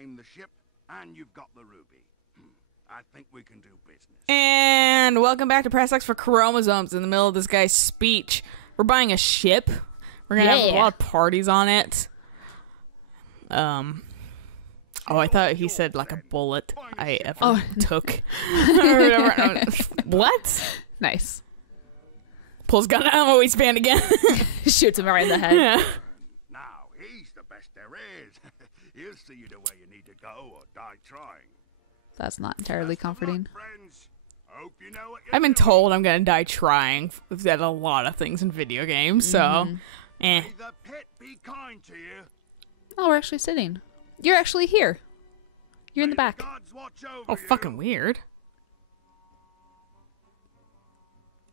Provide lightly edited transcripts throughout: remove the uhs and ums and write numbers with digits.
claim the ship, and you've got the ruby. I think we can do business. And welcome back to Press X for Chromosomes in the middle of this guy's speech. We're buying a ship. We're going to have a lot of parties on it. Oh, I thought he said like a bullet I ever took. What? Nice. Pulls gun out of my waistband again. Shoots him right in the head. Yeah. Now, he's the best there is. He'll see you the way you need to go or die trying. That's not entirely comforting. Friends. Hope you know what I've been told I'm going to die trying at a lot of things in video games, so... May the pit be kind to you. Oh, we're actually sitting. You're actually here. You're in the back. Oh, fucking weird.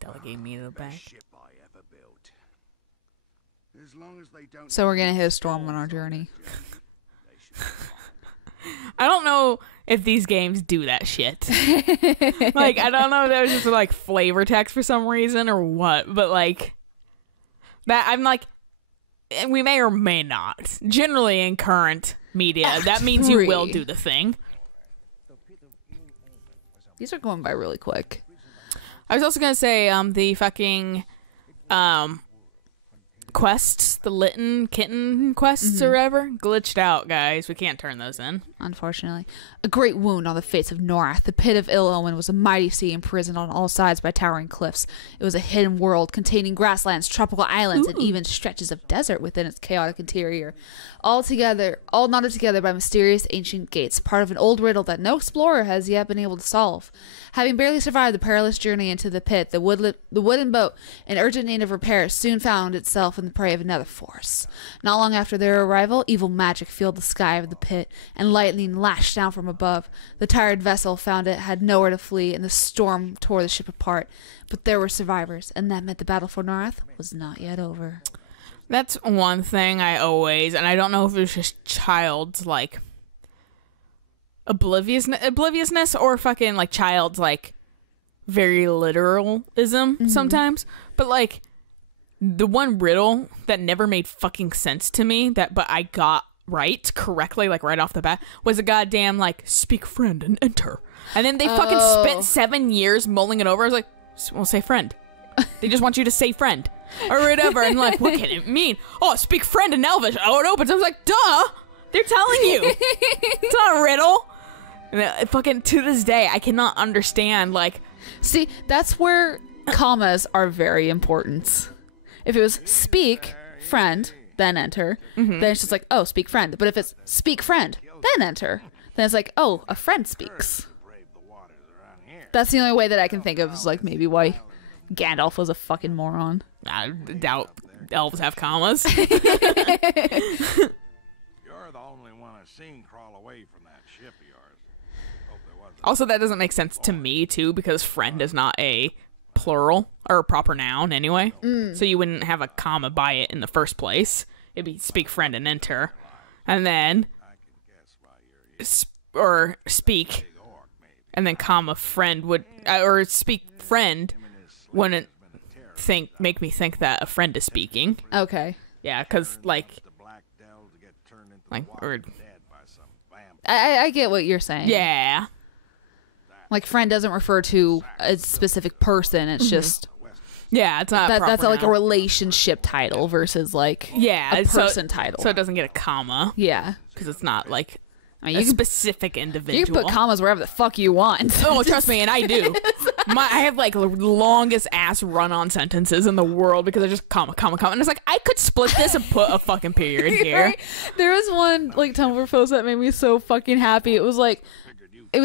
Delegate me to the back. Ship I ever built. As long as they don't. So we're gonna hit a storm on our journey. I don't know if these games do that shit. Like, I don't know if there's just like flavor text for some reason or what, but like that I'm like, we may or may not. Generally in current media, that means you will do the thing. These are going by really quick. I was also gonna say the fucking quests, the kitten quests or whatever, glitched out, guys. We can't turn those in. Unfortunately. A great wound on the face of Norrath. The pit of ill omen was a mighty sea imprisoned on all sides by towering cliffs. It was a hidden world containing grasslands, tropical islands, and even stretches of desert within its chaotic interior. All knotted together by mysterious ancient gates, part of an old riddle that no explorer has yet been able to solve. Having barely survived the perilous journey into the pit, the wooden boat, in urgent need of repairs, soon found itself in the prey of another force. Not long after their arrival, evil magic filled the sky of the pit, and lightning lashed down from above. The tired vessel found it had nowhere to flee, and the storm tore the ship apart. But there were survivors, and that meant the battle for Norrath was not yet over. That's one thing I always, and I don't know if it was just child's, like, obliviousness or fucking, like, child's, like, very literalism sometimes. But, like, the one riddle that never made fucking sense to me, but I got right correctly, like, right off the bat, was a goddamn, like, speak friend and enter. And then they fucking spent 7 years mulling it over. I was like, well, say friend. They just want you to say friend. Or whatever. And like, what can it mean? Oh, speak friend in Elvish. Oh, it opens. I was like, duh. They're telling you. It's not a riddle. And fucking to this day, I cannot understand. Like, see, that's where commas are very important. If it was speak friend, then enter, then it's just like, oh, speak friend. But if it's speak friend, then enter, then it's like, oh, a friend speaks. That's the only way that I can think of is like maybe why Gandalf was a fucking moron. I doubt elves have commas. You're the only one I've seen crawl away from that ship of yours. Also, that doesn't make sense to me, too, because friend is not a plural or a proper noun anyway. So you wouldn't have a comma by it in the first place. It'd be speak friend and enter. And then or speak and then comma friend would or speak friend wouldn't make me think that a friend is speaking. Okay. Yeah, because like or I get what you're saying. yeah. Like friend doesn't refer to a specific person. It's just Yeah, it's not that's like a noun. relationship title versus like a person title. So it doesn't get a comma. Yeah, because it's not like I mean, a specific individual. You can put commas wherever the fuck you want. Oh, trust me, and I do. I have like the longest ass run-on sentences in the world because I just comma, and it's like I could split this and put a fucking period here. Right? There was one like Tumblr post that made me so fucking happy. It was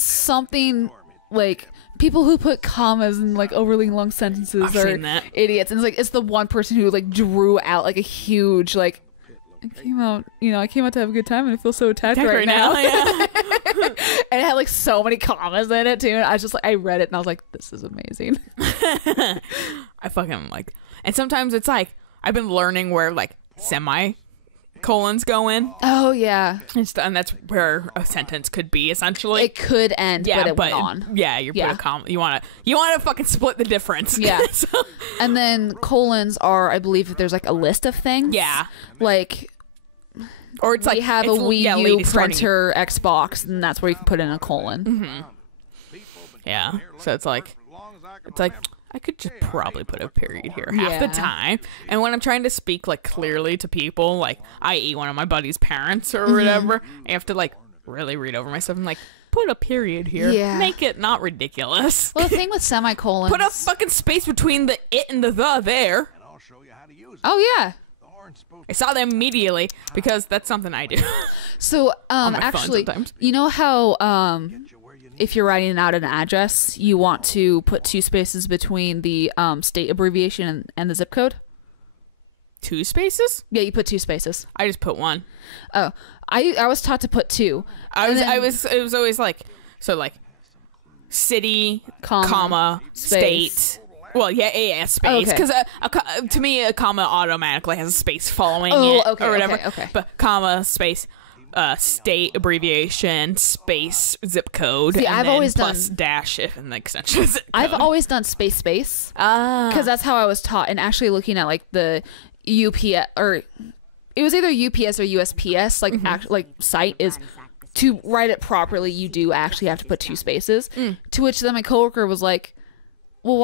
something like people who put commas in like overly long sentences are idiots, and it's the one person who like drew out like a huge like. I came out to have a good time and I feel so attacked right now. Yeah. And it had like so many commas in it too. And I was just like, I read it and I was like, this is amazing. I fucking like, and sometimes it's like, I've been learning where like semicolons go in. Oh yeah. And that's where a sentence could be essentially. It could end, but it went on. Yeah, you put a comma. You want to fucking split the difference. Yeah. So. And then colons are, I believe, if there's like a list of things. Yeah. Like, Or it's like we have a it's, Wii yeah, U lady starting- printer Xbox, and that's where you can put in a colon. Yeah, so it's like I could just probably put a period here half the Yeah. time. And when I'm trying to speak like clearly to people, like i.e. one of my buddy's parents or whatever, I have to like really read over myself. I'm like, put a period here. Yeah. Make it not ridiculous. Well, the thing with semicolons. Put a fucking space between the it and the there. And I'll show you how to use it. Oh yeah. The horn's supposed I saw them immediately because that's something I do. So my phone actually, sometimes. you know how to get you where you need. if you're writing out an address, you want to put 2 spaces between the state abbreviation and the zip code? 2 spaces? Yeah, you put 2 spaces. I just put 1. Oh, I was taught to put 2. It was always like, so like city, comma, space. state. Well, yeah, space. Okay. Because to me, a comma automatically has a space following Oh, it okay, or whatever. okay. But comma, space, state abbreviation, space, zip code. See, and I've then always plus done- dash if an extension is zip code. I've always done space because that's how I was taught. And actually looking at like the UPS or it was either UPS or USPS like site is to write it properly. You do actually have to put 2 spaces. To which then my coworker was like, "Well,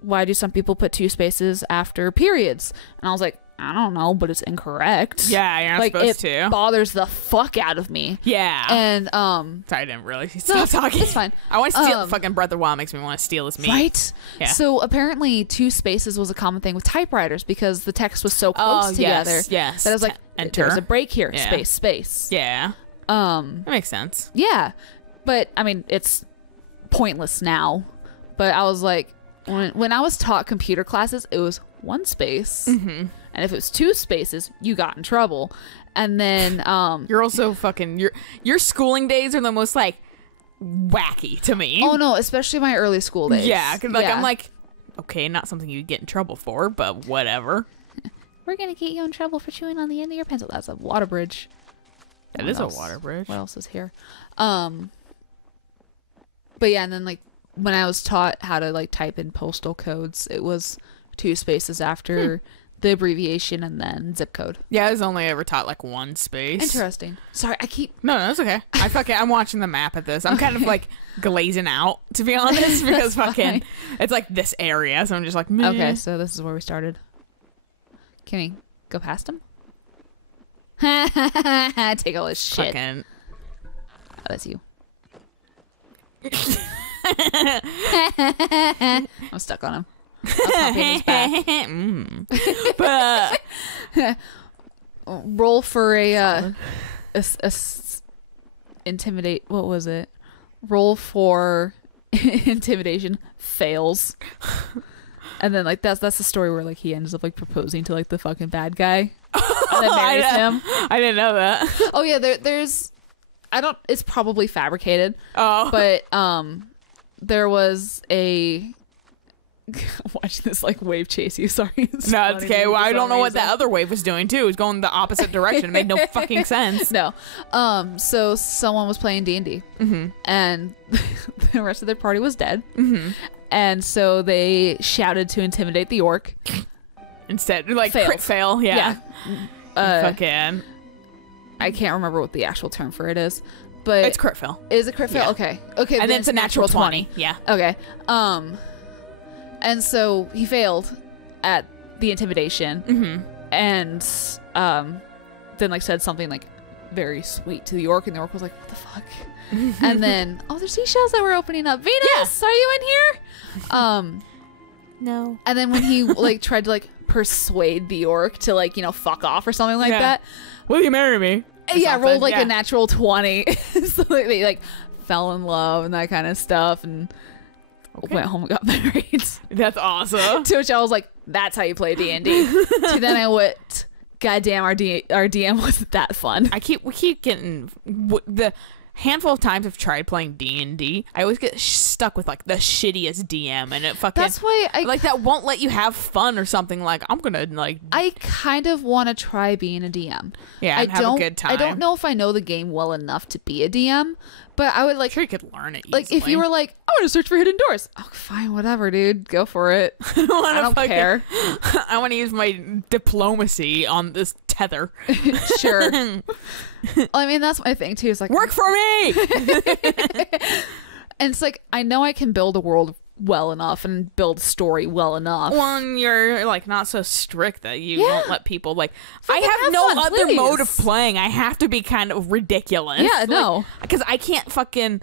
why do some people put 2 spaces after periods?" And I was like, "I don't know, but it's incorrect." Yeah, you're not like supposed it to. bothers the fuck out of me. Yeah. And Sorry, I didn't really stop talking. it's fine. I want to steal fucking Breath of the Wild. Makes me want to steal his meat. Right? Yeah. So apparently 2 spaces was a common thing with typewriters because the text was so close together. Yes. That I was like, Enter. there's a break here. Yeah. Space. Yeah. That makes sense. Yeah. But I mean, it's pointless now. But I was like, when I was taught computer classes, it was 1 space. Mm-hmm. And if it was 2 spaces, you got in trouble. And then You're also fucking your schooling days are the most like wacky to me. oh no, especially my early school days. Yeah, 'cause, like I'm like, okay, not something you get in trouble for, but whatever. we're gonna get you in trouble for chewing on the end of your pencil. That's a water bridge. That What is a else? water bridge. What else is here? But yeah, and then like when I was taught how to like type in postal codes, it was 2 spaces after the abbreviation and then zip code. Yeah, I was only ever taught like 1 space. Interesting. Sorry, I keep No, that's okay. I'm watching the map at this. I'm kind of like glazing out, to be honest, because fucking it's like this area, so I'm just like, meh. Okay, so this is where we started. Can we go past him? Take all this shit. Fucking Oh, that's you. I'm stuck on him. I'll copy his back. But Roll for intimidate. What was it? Roll for intimidation. Fails. And then like that's the story where like he ends up like proposing to like the fucking bad guy and then marries him. I didn't know that. Oh yeah, there's I don't. It's probably fabricated. Oh, But there was a. Watching this like wave chase you. Sorry. no, it's okay. Well, I don't know what that other wave was doing too. It was going the opposite direction. It made no fucking sense. No. So someone was playing D&D, and the rest of their party was dead. And so they shouted to intimidate the orc. Instead, like Failed. crit fail. Yeah. Fucking. I can't remember what the actual term for it is, but It's crit fail. is it crit fail? Yeah. Okay. And then it's a natural 20. Yeah. Okay. And so he failed at the intimidation, and then like said something like very sweet to the orc, and the orc was like, "What the fuck?" And then there's seashells that were opening up. Venus, are you in here? No. And then when he like tried to like persuade the orc to like fuck off or something like that, Will you marry me? Or yeah, something. rolled like Yeah. a natural 20. So they like fell in love and that kind of stuff, and went home and got married. That's awesome. To which I was like, that's how you play D&D. To then I went, goddamn, our DM wasn't that fun. We keep getting the handful of times I've tried playing D&D. I always get stuck with like the shittiest DM, and it fucking That's why I like that won't let you have fun or something. Like I'm gonna like I kind of want to try being a DM. and have a good time. I don't know if I know the game well enough to be a DM, But I would like, I'm sure you could learn it like if you were like, I want to search for hidden doors. Oh, fine, whatever, dude, go for it. I don't care. I want to use my diplomacy on this tether. Sure. I mean, that's my thing too. It's like, Work for me. and it's like, I know I can build a world well enough and build story well enough. Well, and you're like not so strict that you won't let people like. I Fucking have have no fun, other please. mode of playing. I have to be kind of ridiculous. Yeah, no. because I can't fucking.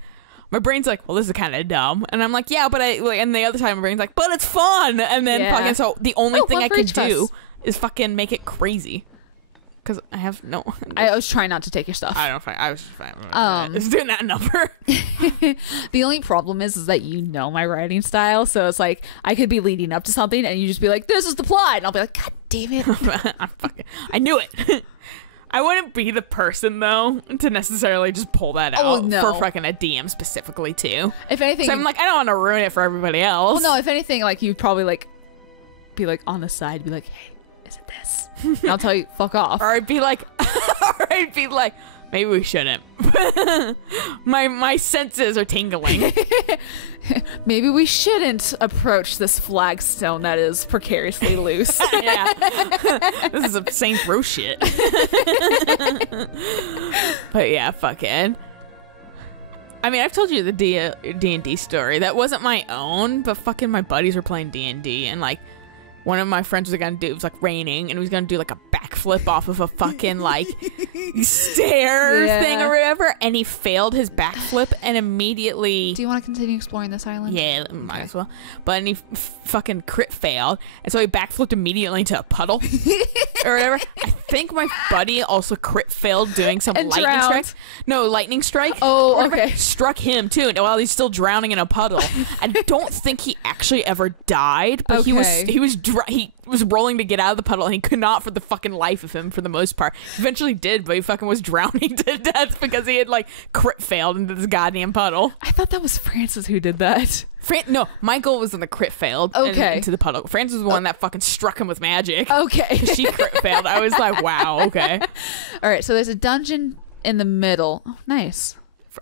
My brain's like, well, this is kind of dumb, and I'm like, yeah, but I. Like, and the other time, my brain's like, but it's fun, and then Yeah. fucking. So the only thing one I for can each of do us. is fucking make it crazy, because I have no. I was trying not to take your stuff. I don't. I was just fine. Um, It's doing that number. The only problem is that you know my writing style, so it's like I could be leading up to something and you just be like, "This is the plot," and I'll be like, "God damn it!" I knew it. I wouldn't be the person though to necessarily just pull that out Oh, no. for fucking a DM specifically too. If anything, So I'm like, I don't want to ruin it for everybody else. well, no. If anything, like you'd probably like be like on the side, be like, "Hey, is it this?" And I'll tell you, "Fuck off." Or I'd be like, maybe we shouldn't. my senses are tingling. Maybe we shouldn't approach this flagstone that is precariously loose. Yeah, this is some Saints Row shit. But yeah, fucking. I mean, I've told you the D&D story. That wasn't my own, but fucking my buddies were playing D&D, and like one of my friends was gonna do, it was like raining, and he was gonna do like a backflip off of a fucking like stair Yeah. thing or whatever, and he failed his backflip and immediately. Do you want to continue exploring this island? Yeah, might as well. But and he fucking crit failed, and so he backflipped immediately into a puddle or whatever. I think my buddy also crit failed doing some And lightning drowned. strike. No, lightning strike. Oh, or whatever, okay. Struck him too, while he's still drowning in a puddle. I don't think he actually ever died, but he Okay. was rolling to get out of the puddle, and he could not for the fucking life of him for the most part. Eventually did, but he fucking was drowning to death because he had like crit failed into this goddamn puddle. I thought that was Francis who did that. No, Michael was in the crit failed Okay. into the puddle. Francis was the one that fucking struck him with magic. Okay. She crit failed. I was like, wow, okay. All right, so there's a dungeon in the middle. Oh, nice.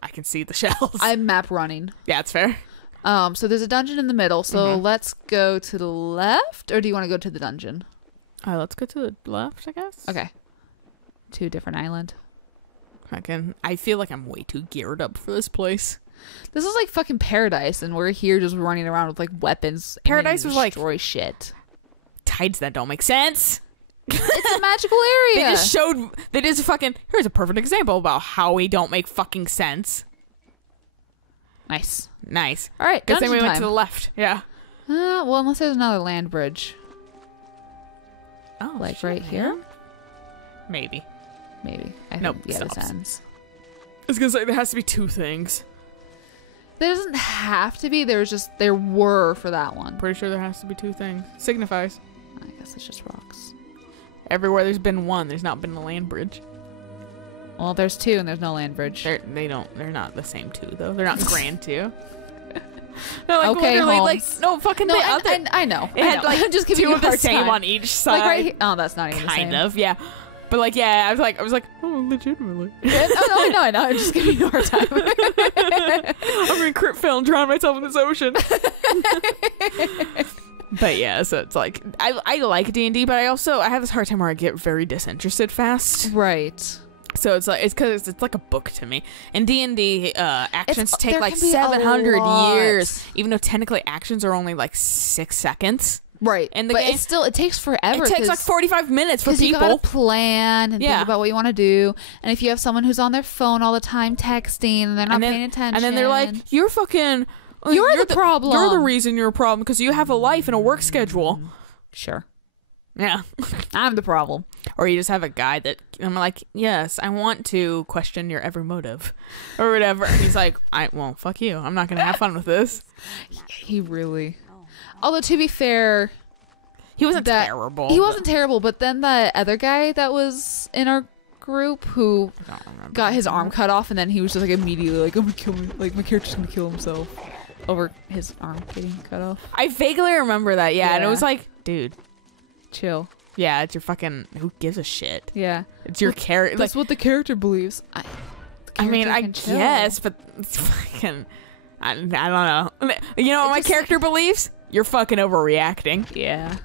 I can see the shells. I'm map running. Yeah, it's fair. So there's a dungeon in the middle. So let's go to the left, or do you want to go to the dungeon? Let's go to the left, I guess. Okay. To a different island. I feel like I'm way too geared up for this place. This is like fucking paradise, and we're here just running around with like weapons. Paradise was like destroy shit. tides that don't make sense. It's a magical area. They just fucking. Here's a perfect example about how we don't make fucking sense. Nice. Nice. All right, Good thing dungeon we went time. to the left. Yeah. Well, unless there's another land bridge, Oh, like shit, right man. here, Maybe. maybe. I Nope, think, yeah, this stops. ends. I was gonna say there has to be two things. There doesn't have to be. There were for that one. Pretty sure there has to be two things. Signifies. I guess it's just rocks. Everywhere there's been one, there's not been a land bridge. Well, there's two, and there's no land bridge. They're not the same two though. They're not grand two. No, like Okay, literally, Holmes. like no fucking No, the other. I know. It I had know. like I'm just giving two you a of the hard same time. on each side. Like right here. Oh, that's not even the same. Kind of, yeah. But like, yeah, I was like, oh, legitimately. Yeah, oh, no, I know. I'm just giving you a hard time. I'm gonna crit fail and drown myself in this ocean. But yeah, so it's like I like D&D, but I have this hard time where I get very disinterested fast. Right. So it's like it's like a book to me. And D&D actions take there like can be a 700 lot. years, even though technically actions are only like 6 seconds. Right. In the but game- it takes forever. It takes like 45 minutes for Because you people. gotta plan and Yeah. think about what you want to do. And if you have someone who's on their phone all the time texting and they're not and then, paying attention, And then they're like, you're fucking... You're the problem. You're the reason you're a problem because you have a life and a work schedule. sure, Yeah. I'm the problem. Or you just have a guy that I'm like, yes, I want to question your every motive or whatever. And he's like, well, fuck you. I'm not going to have fun with this. He really. Although to be fair, He wasn't terrible. He wasn't terrible, but then the other guy that was in our group who I don't remember. got his arm cut off, and then he was just like immediately like, I'm gonna kill me. Like my character's gonna kill himself over his arm getting cut off. I vaguely remember that, yeah. And it Yeah. was like, dude, Chill. yeah, it's your fucking... Who gives a shit? Yeah. It's your character. Like, That's what the character believes. The I mean, I can chill. guess, but it's fucking... I don't know. You know what my character believes? You're fucking overreacting. Yeah.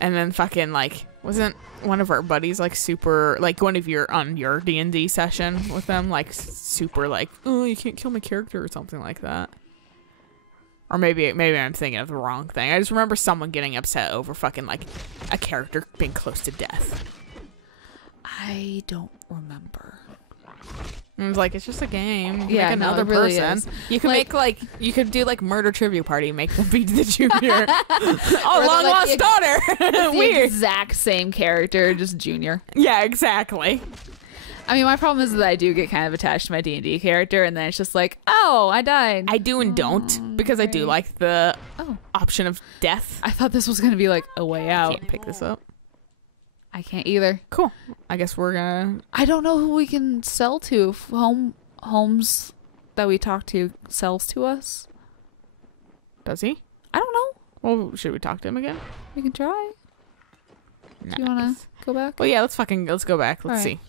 And then fucking, like, wasn't one of our buddies, like, super, like, one of your, on your D&D session with them, like, super, like, oh, you can't kill my character or something like that. Or maybe I'm thinking of the wrong thing. I just remember someone getting upset over fucking, like, a character being close to death. I don't remember. And it was like, it's just a game. You Yeah, make no, another it really person. is. You can Like- make, like, you could do, like, murder trivia party, make them beat the junior. Oh, Or long like lost the- daughter. The Weird. exact same character, just junior. Yeah, exactly. I mean, my problem is that I do get kind of attached to my D&D character, and then it's just like, oh, I died. I do and don't, because I do like the Oh. option of death. I thought this was going to be like a way out. Can't pick this up. I can't either. Cool. I guess we're gonna... I don't know who we can sell to. If Holmes that we talked to sells to us. Does he? I don't know. Well, should we talk to him again? We can try. Nice. Do you want to go back? Well, yeah, let's go back. Let's All see. right.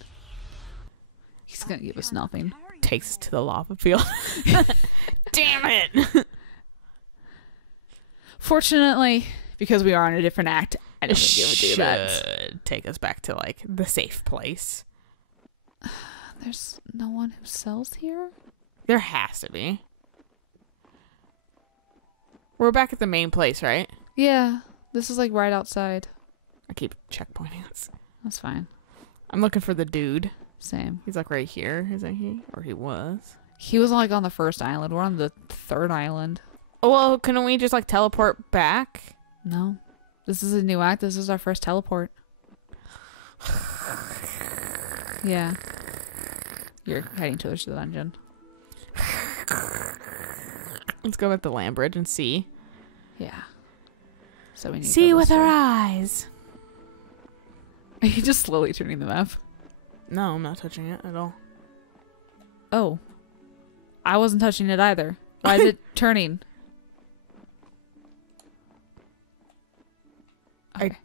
He's going to give us nothing. Takes us to the lava field. Damn it! Fortunately, because we are on a different act, I don't think it would do that. Should take us back to, like, the safe place. There's no one who sells here? There has to be. We're back at the main place, right? Yeah. This is like right outside. I keep checkpointing this. That's fine. I'm looking for the dude. Same. He's like right here, isn't he? Or he was. He was like on the first island. We're on the third island. Well, couldn't we just like teleport back? No. This is a new act. This is our first teleport. Yeah. You're heading towards the dungeon. Let's go at the land bridge and see. Yeah. So we need to See go with this our way. eyes. Are you just slowly turning the map? No, I'm not touching it at all. Oh. I wasn't touching it either. Why is it turning? Okay.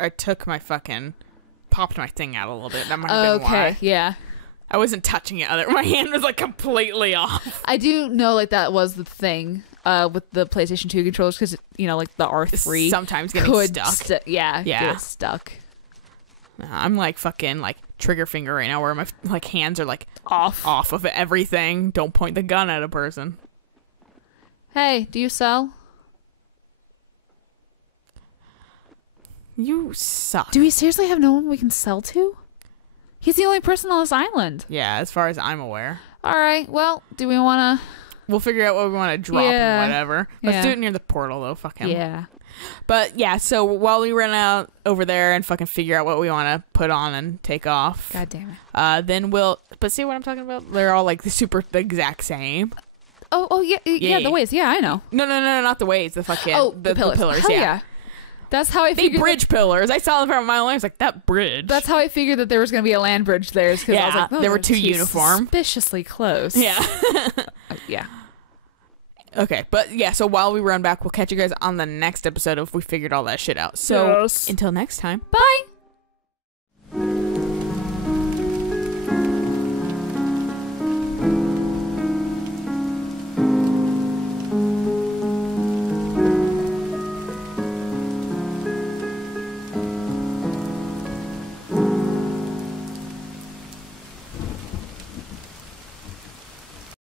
I took my fucking... Popped my thing out a little bit. That might have been Okay, why. yeah. I wasn't touching it. My hand was like completely off. I do know like that was the thing with the PlayStation 2 controllers because, you know, like the R3 Sometimes getting could stuck. Yeah. Get stuck. I'm like fucking like trigger finger right now where my like hands are like Off of everything. Don't point the gun at a person. Hey, do you sell? You suck. Do we seriously have no one we can sell to? He's the only person on this island. Yeah, as far as I'm aware. All right. Well, do we want to? We'll figure out what we want to drop Yeah. and whatever. Let's Yeah. do it near the portal though. Fuck him. Yeah. But yeah, so while we run out over there and fucking figure out what we want to put on and take off, God damn it. then we'll. But see what I'm talking about? They're all like the exact same. Oh yeah, Yeah. the ways. Yeah, I know. No, not the ways. The fucking The pillars. Hell yeah. That's how I They figured. bridge pillars. I saw them from a mile away. I was like, that bridge. That's how I figured that there was going to be a land bridge there. Because I was Yeah, like, oh, they were they're too uniform. Suspiciously close. Yeah. Yeah. Okay, but yeah, so while we run back, we'll catch you guys on the next episode if we figured all that shit out. So Yes. until next time. Bye.